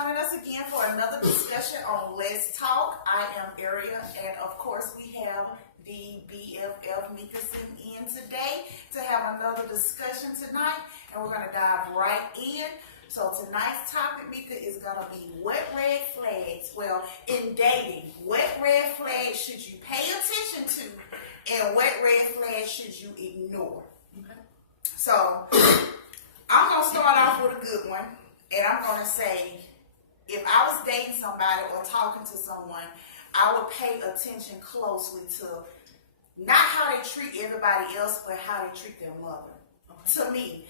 joining us again for another discussion on Let's Talk. I am Aria, and of course we have the BFF Mika sitting in today to have another discussion tonight, and we're going to dive right in. So tonight's topic, Mika, is going to be what red flags, well, in dating, what red flags should you pay attention to, and what red flags should you ignore? Okay. So I'm going to start off with a good one. And I'm going to say, if I was dating somebody or talking to someone, I would pay attention closely to not how they treat everybody else, but how they treat their mother. Okay. To me,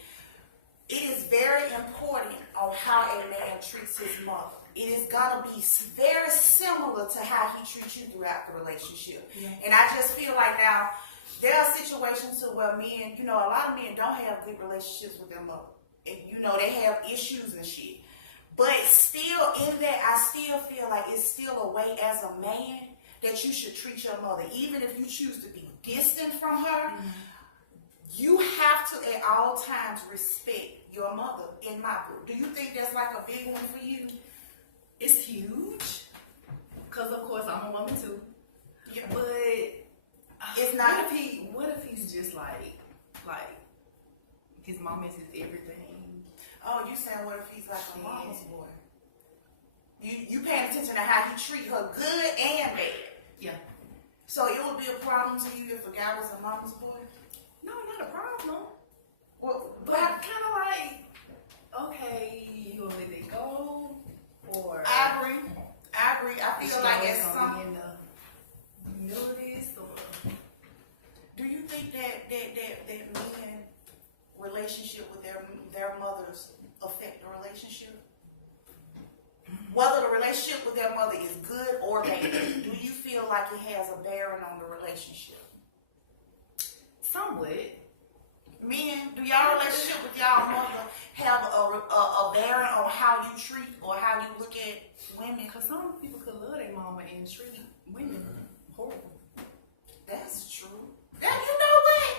it is very important on how a man treats his mother. It is going to be very similar to how he treats you throughout the relationship. Yeah. And I just feel like now, there are situations where men, a lot of men don't have good relationships with their mother. And, they have issues and shit. But still in that, I still feel like it's still a way as a man that you should treat your mother. Even if you choose to be distant from her, you have to at all times respect your mother in my book. Do you think that's like a big one for you? It's huge. Because, of course, I'm a woman too. Yeah. But it's not. What if he's just like his mom is his everything? Oh, you saying what if he's like a mama's boy? You paying attention to how he treat her good and bad? Yeah. So it would be a problem to you if a guy was a mama's boy? No, not a problem. Well, but kind of like, okay, you gonna let it go, or I agree. I feel like it's something in the middle of this, or do you think that men relationship with their mothers affect the relationship? Whether the relationship with their mother is good or bad, do you feel like it has a bearing on the relationship? Somewhat. Men, do y'all relationship with y'all mother have a bearing on how you treat or how you look at women? Because some people could love their mama and treat women horrible. That's true. You know what?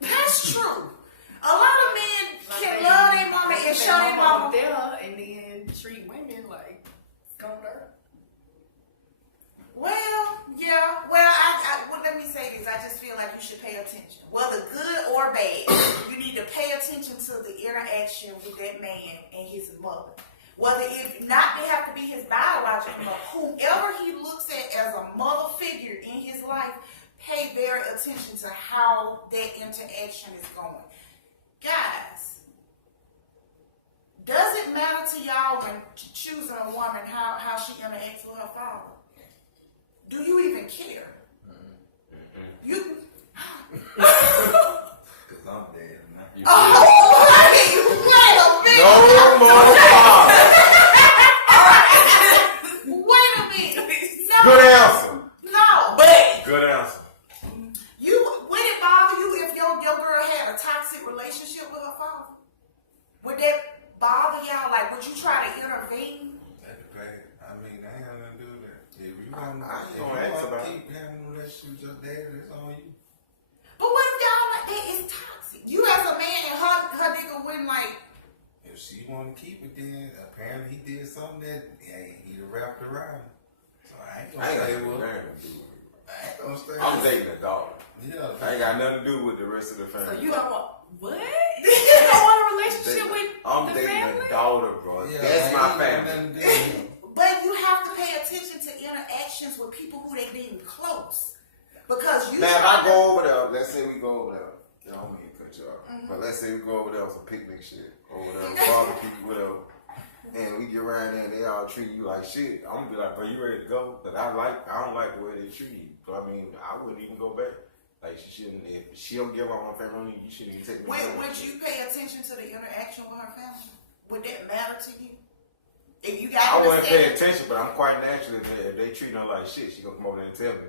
That's true. A lot of men can love their mama and show their mama there and then treat women like scum dirt. Well, yeah. Well, let me say this. I just feel like you should pay attention. Whether good or bad, you need to pay attention to the interaction with that man and his mother. Whether it not they have to be his biological mother, whoever he looks at as a mother figure in his life, pay very attention to how that interaction is going. Guys, does it matter to y'all when choosing a woman how she interacts with her father? Do you even care? You? Because I'm dead. Oh, honey, wait a minute. No more father. Wait a minute. No. Good answer. No, but Good answer. would it bother you if your girl had a toxic relationship with her father? Would that bother y'all? Like, would you try to intervene? That depends. I mean, I ain't got nothing to do with that. If you I want ain't gonna ask about to keep having a relationship with your dad, it's on you. But what if y'all like that is toxic? You as a man and her nigga wouldn't like. If she want to keep it, then apparently he did something that he wrapped around. So I ain't gonna say what. I ain't gonna say. I'm dating a daughter. Yeah. I ain't got nothing to do with the rest of the family. So you don't want what? You don't want a relationship with I'm the dating family? a daughter, bro. Yeah, That's my family. But you have to pay attention to interactions with people who they deem close. Because you Now, if I go over there, let's say we go over there. I don't mean to cut you off. But let's say we go over there on some picnic shit. Over there, barbecue, whatever. And we get around there and they all treat you like shit. I'm gonna be like, bro, you ready to go? But I don't like the way they treat you. So I mean, I wouldn't even go back. Like she shouldn't. If she don't give out my family, you shouldn't even take me. Would you pay attention to the interaction with her family? Would that matter to you? If you got, I wouldn't pay attention, but I'm quite natural. If they treat her like shit, she gonna come over there and tell me.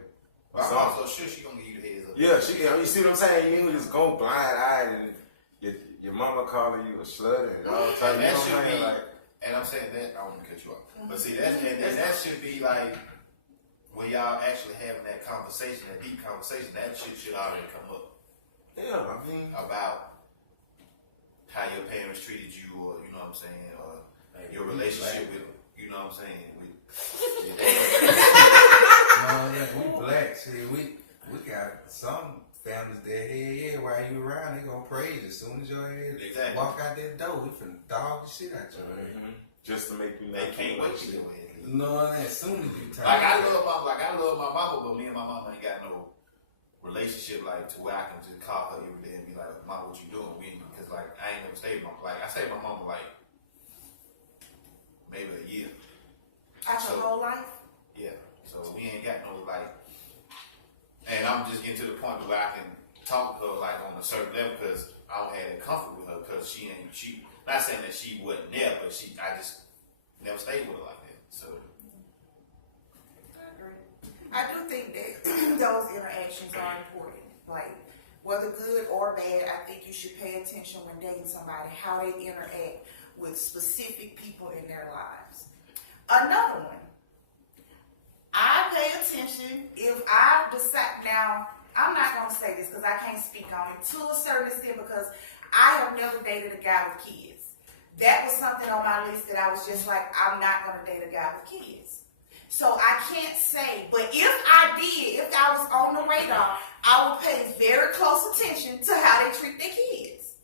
I'm also sure she gonna give you the heads up. Yeah, you see what I'm saying? You just go blind eyed and your mama calling you a slut and all type of shit. And I'm saying that I don't want to cut you off, but see that should be like when y'all actually having that conversation, that deep conversation. That shit should already come up. Yeah, I mean about how your parents treated you, or you know what I'm saying, or your relationship with them. you know what I'm saying? We black. See, we got some families that, yeah, while you around, they gonna praise as soon as your head Exactly. walk out that door. We finna dog the shit out your head. Just to make you They not can't feel wait like to shit. do it. No, as soon as you turn. Like I love my mama, but me and my mama ain't got no relationship like to where I can just call her every day and be like, "Mom, what you doing?" Because like I ain't never stayed with my like I stayed with my mama like maybe a year. Out your whole life? Yeah. So we ain't got no like, and I'm just getting to the point where I can talk to her like on a certain level because I don't have that comfort with her because she not saying that she wasn't there, but I just never stayed with her like that. So. I do think that those interactions are important. Like, whether good or bad, I think you should pay attention when dating somebody, how they interact with specific people in their lives. Another one, I pay attention if I decide, now, I'm not going to say this because I can't speak on it to a certain extent because I have never dated a guy with kids. That was something on my list that I was just like, I'm not going to date a guy with kids. So I can't say, but if I was on the radar, I would pay very close attention to how they treat their kids.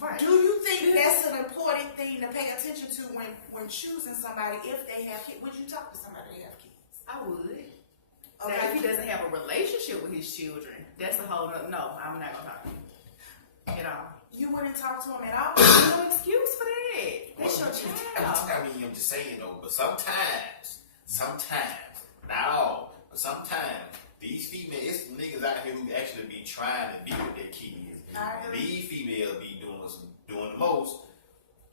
Right. Do you think that's an important thing to pay attention to when choosing somebody if they have kids? Would you talk to somebody that have kids? I would. Okay. Now, if he doesn't have a relationship with his children, that's a whole nother. No, I'm not gonna talk to him at all. You wouldn't talk to him at all? There's no excuse for that. That's your child. I mean, I'm just saying though, but sometimes, not all, but sometimes, these females, it's niggas out here who actually be trying to be with their kids. And these females be doing the most,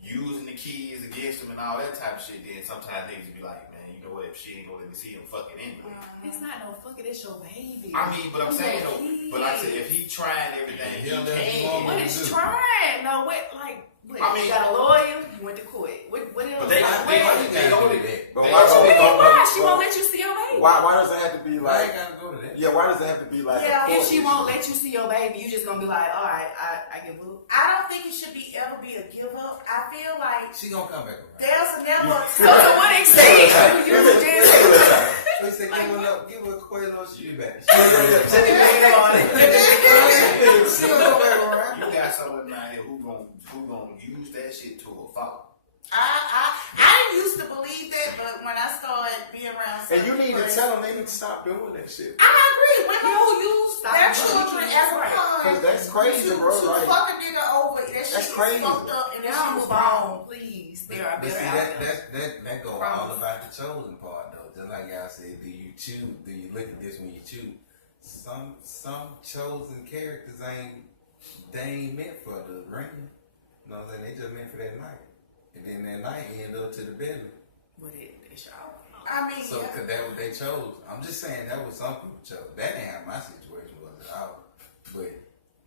using the kids against them and all that type of shit. Then sometimes niggas be like, man, you know what, if she ain't gonna let me see him fucking anyway. It's not no fucking, it's your baby. I mean, but I'm It's saying your though, kid. but like I said, if he trying everything he Yeah, that's can, wrong. What is trying? No, what, like, what? I mean- you got a lawyer, you went to court. What else? But they only But They- why What you don't we mean, go? why? She won't let you see your baby. Why does it have to be I like? ain't gotta go to that. Yeah, why does it have to be like? Yeah. If she won't let you see your baby, you just gonna be like, all right, I give up. I don't think it should ever be a give up. I feel like She gonna come back around. there's never a So to what extent you suggest? They say give her a Quaalude, she be back. She gonna come back around. you got someone out here who gonna use that shit to a fault. I used to believe that, but when I started being around And you certain need to people, tell them they need to stop doing that shit. I agree. Women who use Stop their doing children it. as a Right. pawn 'Cause that's crazy, to bro. Like, fuck a nigga over. That shit that's is crazy. fucked up and that Y'all shit is move wrong. on, please. There are But see, better out that go all Promise. about the chosen part though. Just like y'all said, do you choose? Do you look at this when you choose? Some chosen characters ain't meant for the ring. You know what I'm saying? They just meant for that night. And then that night end up to the belly. But it's y'all. I mean, So yeah. cause that what they chose. I'm just saying that was some people chose. That ain't how my situation was at all. But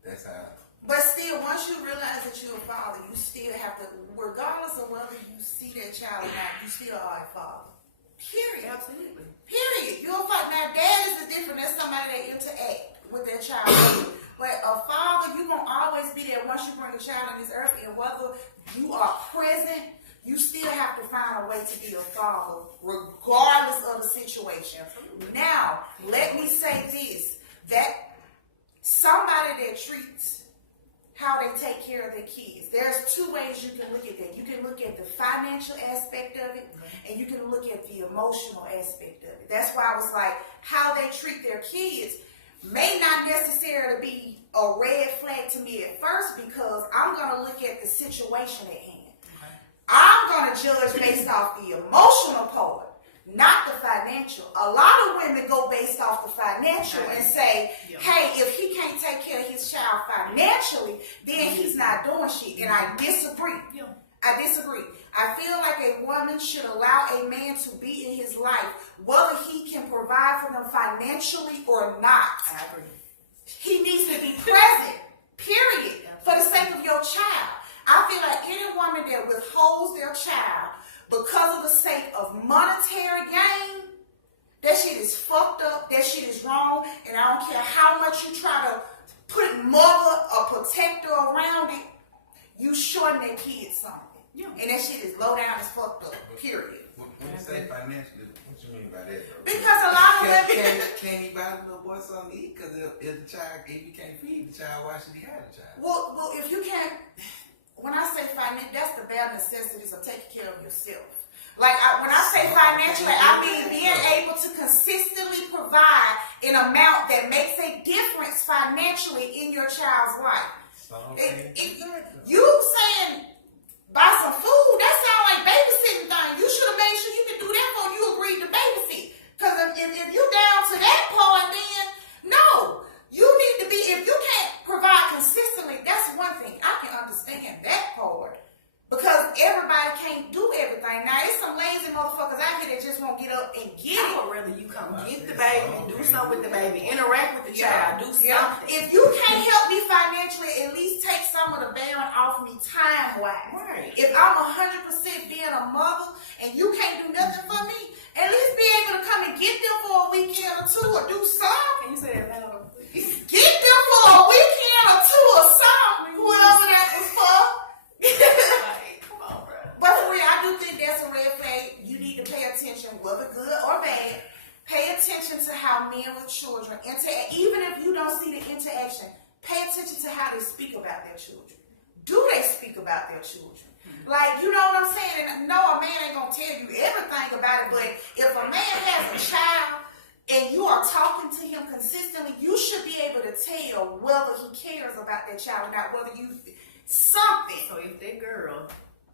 that's how. But still, once you realize that you're a father, you still have to, regardless of whether you see that child or not, you still are a father. Period. Absolutely. Period. You're a father. Now, dad is the different. That's somebody that interact with their child. But a father, you're going to always be there once you bring a child on this earth. And whether you are present, you still have to find a way to be a father, regardless of the situation. Now, let me say this, that somebody that treats how they take care of their kids, there's two ways you can look at that. You can look at the financial aspect of it, and you can look at the emotional aspect of it. That's why I was like, how they treat their kids may not necessarily be a red flag to me at first, because I'm going to look at the situation at hand. I'm going to judge based off the emotional part, not the financial. A lot of women go based off the financial and say, hey, if he can't take care of his child financially, then he's not doing shit. And I disagree. I disagree. I feel like a woman should allow a man to be in his life, whether he can provide for them financially or not. I agree. He needs to be present, period, for the sake of your child. I feel like any woman that withholds their child because of the sake of monetary gain, that shit is fucked up, that shit is wrong, and I don't care how much you try to put mother or protector around it, you shorten that kid something. Yeah. And that shit is low down as fucked up, period. When you say financially, what you mean by that, bro? Because a lot of women, Can he buy the little boy something to eat? Because if he can't feed the child, why should he have the child? well, if you can't, when I say finance, that's the bare necessities of taking care of yourself. Like, when I say financially, I mean being able to consistently provide an amount that makes a difference financially in your child's life. You saying buy some food, that sounds like babysitting thing. You should have made sure you can do that before you agreed to babysit. Because if you down to that part, then no. You need to be, if you can't provide consistently, that's one thing. I can understand that part. Because everybody can't do everything. Now, there's some lazy motherfuckers out here that just won't get up and get I it. would rather you come get the baby, do something with the baby, interact with the child, do something. If you can't help me financially, at least take some of the bearing off me time-wise. Right. If I'm 100% being a mother and you can't do nothing for me, at least be able to come and get them for a weekend or two or do something. Can you say that louder, please? Get them for a weekend or two or something, whoever that was for. Like, come on, bro. But for real, I do think that's a red flag. You need to pay attention, whether good or bad. Pay attention to how men with children, even if you don't see the interaction, pay attention to how they speak about their children. Do they speak about their children? Like, you know what I'm saying? And no, a man ain't gonna tell you everything about it, but if a man has a child and you are talking to him consistently, you should be able to tell whether he cares about that child or not, whether you something. So if that girl,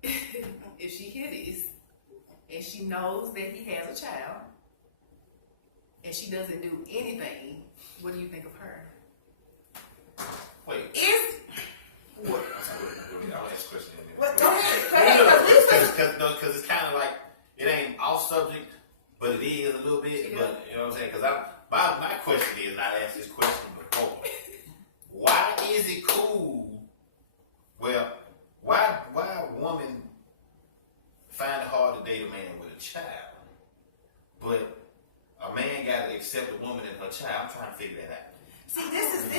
if she hear this, and she knows that he has a child, and she doesn't do anything, what do you think of her? Wait. What? I'll ask a question in a minute. What? Go ahead. Because it's kind of like, it ain't off subject, but it is a little bit. Yeah. But you know what I'm saying? Because my question is, and I asked this question before, why is it cool? Well, why a woman find it hard to date a man with a child, but a man got to accept a woman and her child? I'm trying to figure that out. See,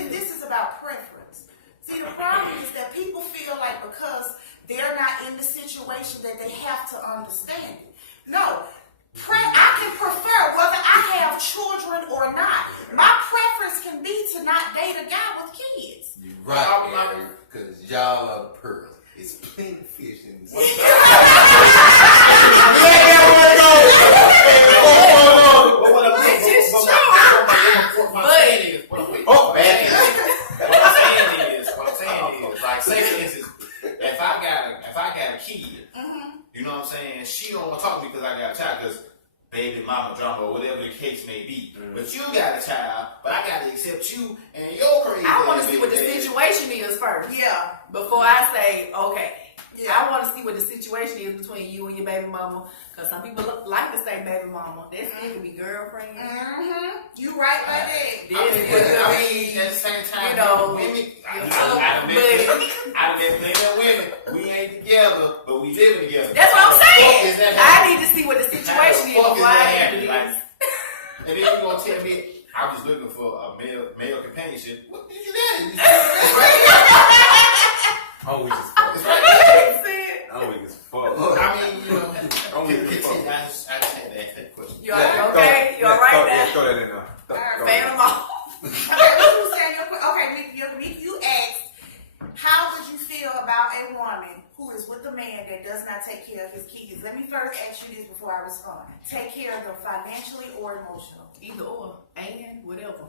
this is about preference. See, the problem is that people feel like because they're not in the situation that they have to understand it. No, I can prefer whether I have children or not. My preference can be to not date a guy with kids. You're right, because y'all are the pearls. It's plenty of fish in this. What I'm saying is, like, say for instance, if I got a kid, you know what I'm saying, she don't want to talk to me because I got a child, because baby mama drama or whatever the case may be. But you got a child, but I got to accept you and your crazy. I want to see what the situation is first. Yeah. Before I say, okay. Yeah. I want to see what the situation is between you and your baby mama. Because some people like to say baby mama. That still can be girlfriend. You right like that. I mean, at the same time, You know, women, I your done met buddy. plenty of women. We ain't together, but we living together. That's what I'm saying. Is that I need to see what the situation is before I do like, this. and then you gonna tell me I was looking for a male companionship? What did you do? I'm weak as fuck. It's right I'm weak as fuck. I mean, you know, I'm weak as fuck. I just had to ask that question. You okay? You alright now? Throw that in there. Fan them off. Okay, what you saying? Nick, you asked, how would you feel about a woman who is with a man that does not take care of his kids? Let me first ask you this before I respond. Take care of them financially or emotionally? Either or. And whatever.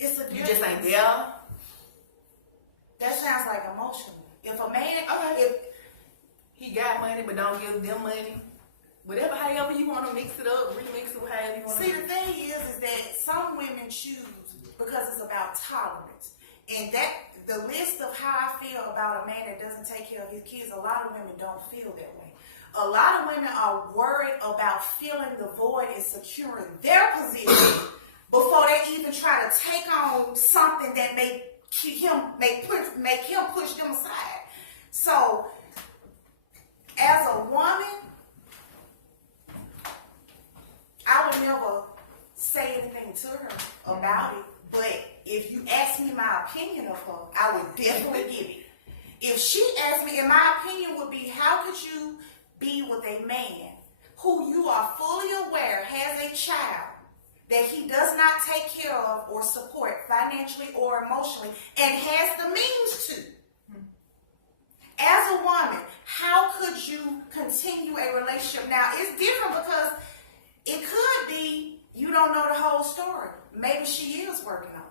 It's a You difference. just ain't there. That sounds like emotional. If a man, Okay. if He got money, but don't give them money. Whatever, however you want to mix it up, remix it, however you want to see, do the it. thing is that some women choose because it's about tolerance, and that the list of how I feel about a man that doesn't take care of his kids, a lot of women don't feel that way. A lot of women are worried about filling the void and securing their position before they even try to take on something that make him push them aside. So, as a woman, I would never say anything to her about it, but if you ask me my opinion of her, I would definitely give it. If she asked me, and my opinion would be, how could you be with a man who you are fully aware has a child that he does not take care of or support financially or emotionally and has the means to? As a woman, how could you continue a relationship? Now, it's different because it could be you don't know the whole story. Maybe she is working on it.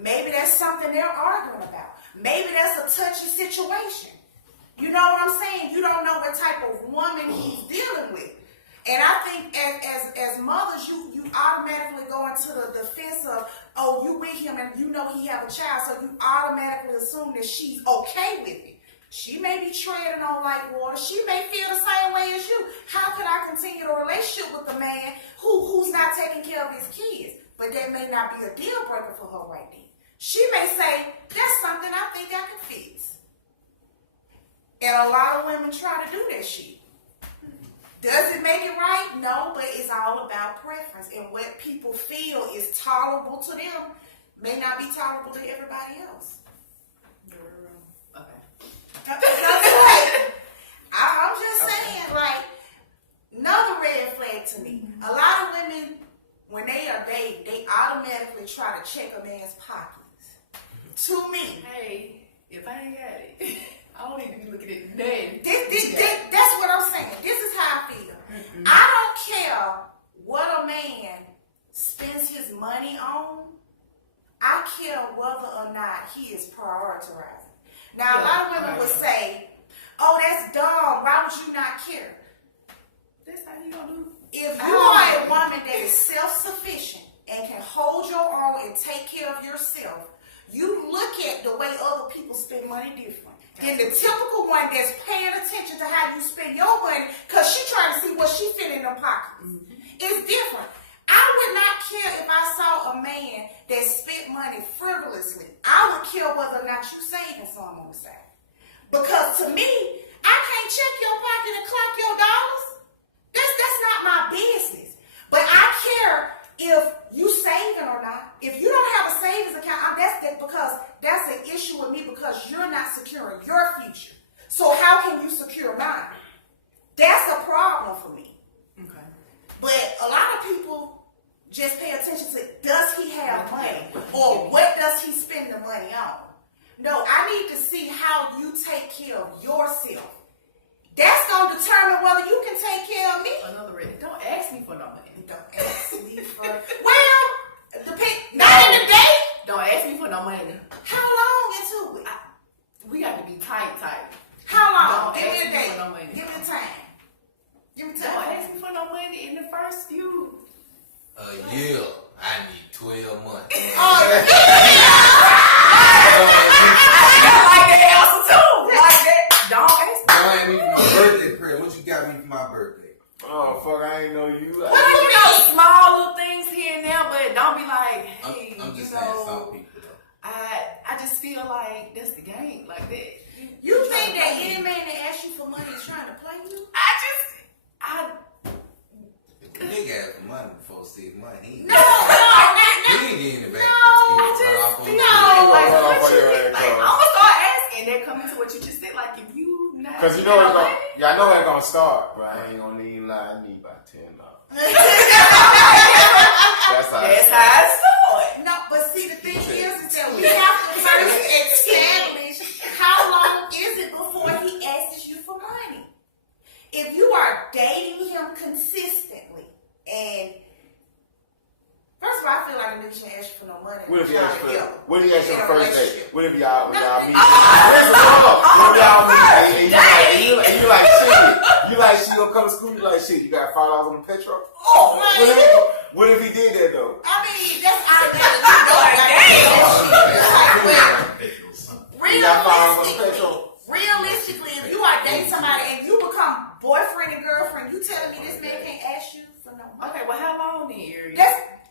Maybe that's something they're arguing about. Maybe that's a touchy situation. You know what I'm saying? You don't know what type of woman he's dealing with. And I think as mothers, you automatically go into the defense of, oh, you with him and you know he have a child, so you automatically assume that she's okay with it. She may be treading on light water. She may feel the same way as you. How can I continue the relationship with a man who's not taking care of his kids? But that may not be a deal breaker for her right then. She may say, that's something I think I can fix. And a lot of women try to do that shit. Does it make it right? No, but it's all about preference. And what people feel is tolerable to them may not be tolerable to everybody else. I'm just saying, like, another red flag to me. A lot of women, when they are dating, they automatically try to check a man's pockets. To me. Hey, if I ain't got it, I don't need to be looking at nothing. That's what I'm saying. This is how I feel. I don't care what a man spends his money on. I care whether or not he is prioritizing. Now, a lot of women would say, oh, that's dumb. Why would you not care? That's how you gonna do. If you are a woman that is self-sufficient and can hold your own and take care of yourself, you look at the way other people spend money different than the typical one that's paying attention to how you spend your money because she trying to see what she fit in her pockets. It's different. I would not care if I saw a man that spent money frivolously. I would care whether or not you saving some on the side. Because to me, I can't check your pocket and clock your dollars. That's not my business. But I care if you saving or not. If you don't have a savings account, that's because that's an issue with me because you're not securing your future. So how can you secure mine? That's a problem for me. Okay. But a lot of people just pay attention to, does he have money? Or what does he spend the money on? No, I need to see how you take care of yourself. That's going to determine whether you can take care of me. Another ready. Don't ask me for no money. Don't ask me for... Well, not in the day. Don't ask me for no money. How long into it? We got to be tight. How long? Don't Give me ask a me day. for no money. Give me the time. Give me Don't time. ask me for no money in the first few. A year. I need 12 months. I like the answer too. Like that. Don't ask me. Don't ask me for my birthday present. What you got me for my birthday? Oh fuck, I ain't know you. You know, small little things here and there, but don't be like, hey, I'm just you saying know, some people though. I just feel like that's the game, like that. You think that any man that asks you for money is trying to play you? If a nigga ask for money before 6 months, he ain't No, not he ain't getting it back. Like, Hold on what for you your think? ass, Like, cuz. I'm gonna start asking. That coming to what you just said. Like, if you not, Cause you know it's gonna, yeah, I know it's gonna start, but I ain't gonna need lie. I need about $10. That's how. That's how it started. No, but see, the thing is that we have to first establish how long is it before he asks you for money. If you are dating him consistently, and first of all, I feel like a nigga shouldn't ask you for no money. What if he Trying asked to for? get What if he asked you in on a the first relationship. date? What if y'all meet? No, Listen, hold up. What if y'all meet? And you like shit. You like she gonna come to school? You like shit. You got $5 on the petrol? Oh, man. What if he did that though? I mean, that's automatic. You know, I got You got $5 on the realistically, petrol? realistically, if you are dating somebody and you become boyfriend and girlfriend, you telling me this man can't ask you for no money? Okay, well, how long then, Ari?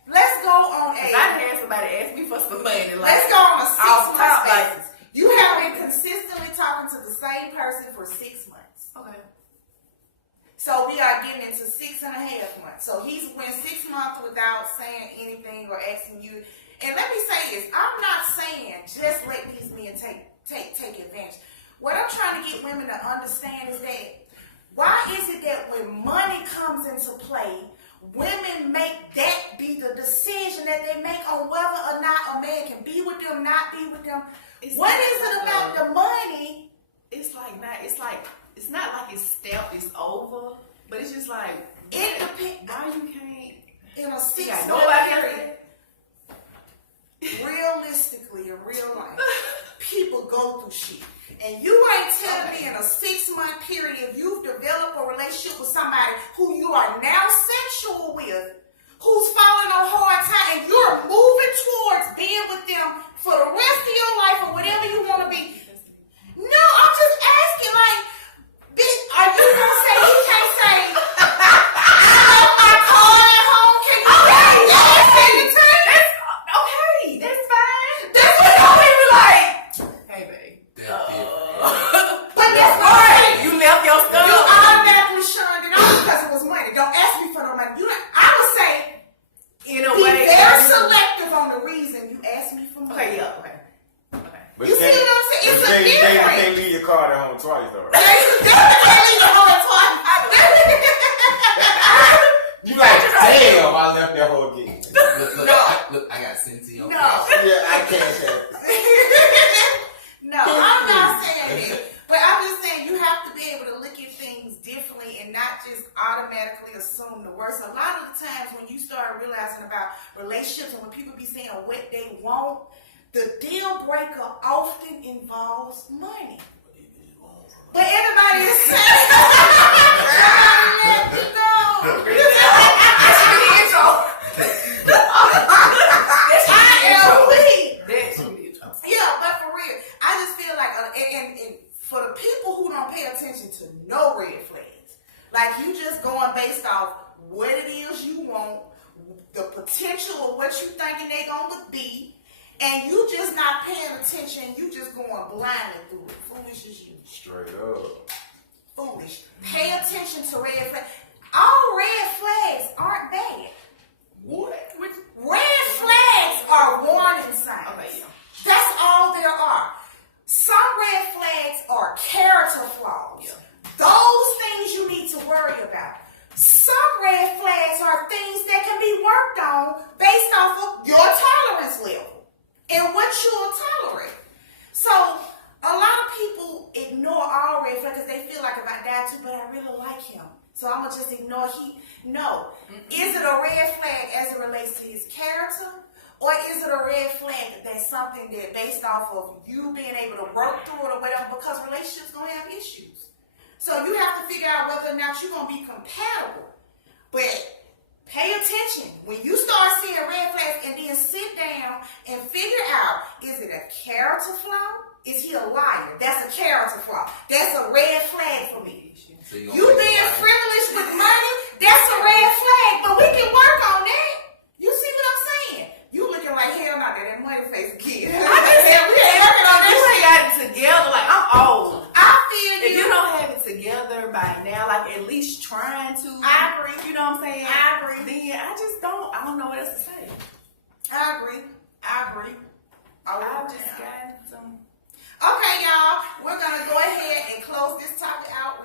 Let's go on a. I had somebody ask me for some money. Like, Let's go on a 6 off month top, basis. You have been consistently talking to the same person for 6 months. Okay. So we are getting into 6.5 months. So he's went 6 months without saying anything or asking you. And let me say this: I'm not saying just let these men take advantage. What I'm trying to get women to understand is that why is it that when money comes into play, women make that be the decision that they make on whether or not a man can be with them, not be with them? What is it about the money? It's like not. It's not like it's stamped. It's over. But it's just like It depends. why you can't. In a 6 Yeah, month nobody period, realistically, in real life, people go through shit. And you ain't telling me in a 6 month period if you've developed a relationship with somebody who you are now sexual with, who's falling on hard time, and you're moving towards being with them for the rest of your life or whatever you want to be. No, I'm just asking, like, bitch, are you gonna say he can't say I left my car at home? Can you say the time? Okay, that's fine. That's what I'm be like. Hey, babe. That's different. But that's right. You left your stuff. You automatically shunned it off because it was money. Don't ask me for no money. You don't, I would say In a be way. very selective on the reason you ask me for money. Okay, yeah, okay. But You see what I'm saying? It's a you difference. can't leave your car at home twice, though. Right? You definitely can't leave your home twice. You like, damn, I left that whole game. Look, I got sent to your No. Yeah, I can't say. No, I'm not saying that. But I'm just saying you have to be able to look at things differently and not just automatically assume the worst. A lot of the times when you start realizing about relationships and when people be saying what they want, the deal breaker often involves money. But everybody is saying, let you I am weak. That's what it is. Yeah, but for real, I just feel like, and for the people who don't pay attention to no red flags, like you just going based off what it is you want, the potential of what you thinking they gonna be, and you just not paying attention, you just going blindly through it. Foolish as you. Straight up. Foolish. Pay attention to red flags. All red flags aren't bad. What? Red flags are warning signs. Okay, yeah. That's all there are. Some red flags are character flaws. Yeah. Those things you need to worry about. Some red flags are things that can be worked on based off of your tolerance level and what you'll tolerate. So a lot of people ignore all red flags because they feel like if I die too, but I really like him, so I'm gonna just ignore No. Is it a red flag as it relates to his character? Or is it a red flag that that's something that based off of you being able to work through it or whatever, because relationships gonna have issues. So you have to figure out whether or not you're gonna be compatible. But pay attention. When you start seeing red flags and then sit down and figure out, is it a character flaw? Is he a liar? That's a character flaw. That's a red flag for me. So You being frivolous with money, that's a red flag, but we can work on that. You see what I'm saying? You looking like hell not that money face again. I just said we ain't working on this. You ain't got it together. Like, I'm old. I feel If you. you don't have it together by now, like at least trying to. I agree. You know what I'm saying? I agree. Then I don't know what else to say. I agree. I've just got some. Okay, y'all. We're gonna go ahead and close this topic out